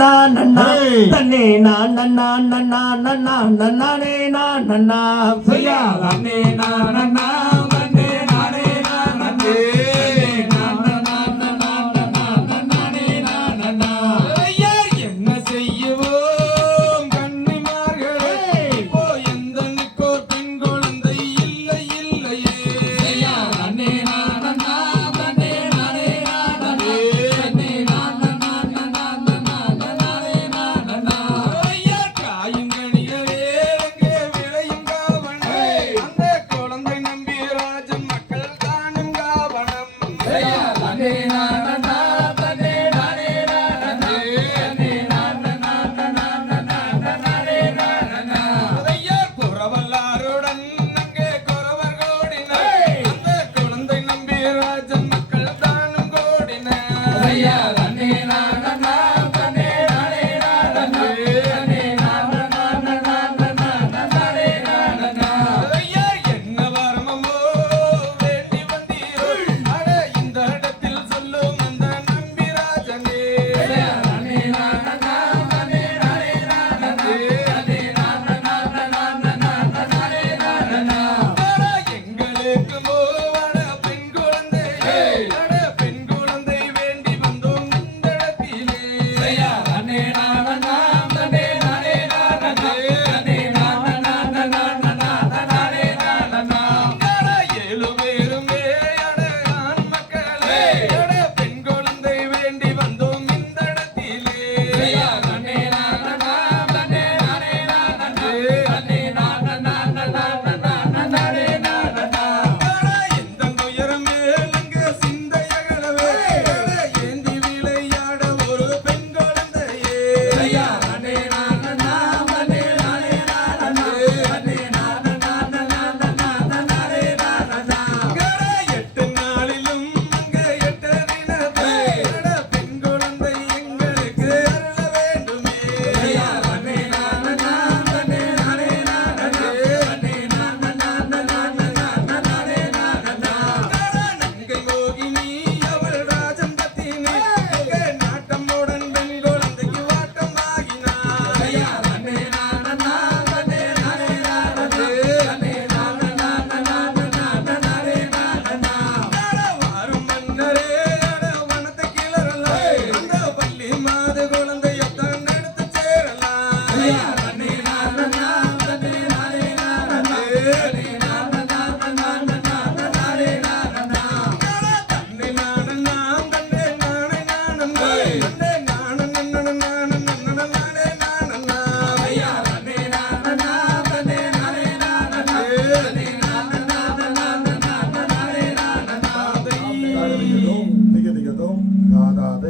நன்னா நன்னா. தன்னே நான் நன்னா நன்னா நன்னா நன்னானே நான் நன்னா. செய்யா நன்னா.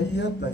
daí ia, daí